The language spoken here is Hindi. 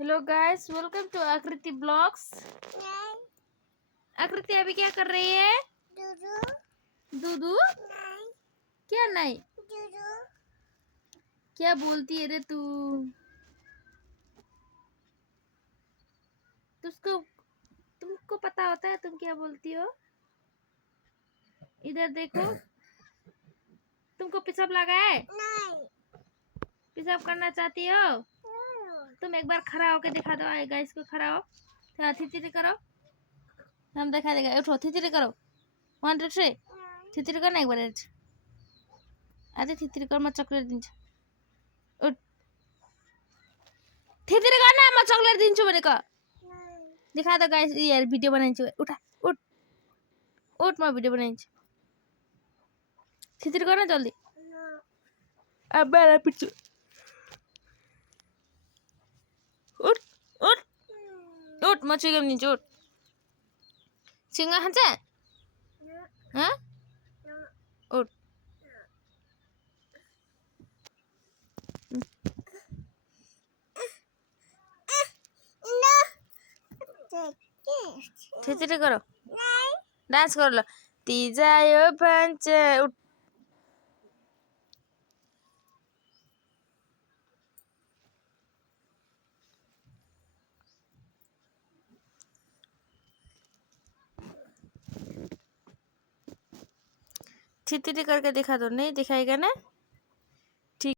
हेलो गाइस, वेलकम टू आकृति ब्लॉग्स। आकृति अभी क्या कर रही है? दूधू क्या नहीं? क्या बोलती है रे तू? तुमको पता होता है तुम क्या बोलती हो? इधर देखो। तुमको पेशाब लगा है? पेशाब करना चाहती हो? तुम एक बार खड़ा होके दिखा दो। आएगा इसको, खड़ा हो, थोड़ा थितिरी करो, हम दिखा देगा। उठो, थितिरी करो। 1 2 3 थितिरी करना एक बार। अरे थितिरी कर, म चॉकलेट दिन्छु। उठ, थितिरी करना, म चॉकलेट दिन्छु भनेको। दिखा दो गाइस, यार भिडियो बनाइन्छु। उठा, उठ उठ, म भिडियो बनाइन्छु। थितिरी गर्न जल्दी। अब बेला पिट्छु। उठ उठ उठ, म चिकन दिन्छु। उठ, सिङ्गा खान्छ? उठ। थितिरी करो, डान्स करो ल। तिजायो भन्छ। उठ। थितिरी करके दिखा दो। नहीं दिखाएगा ना?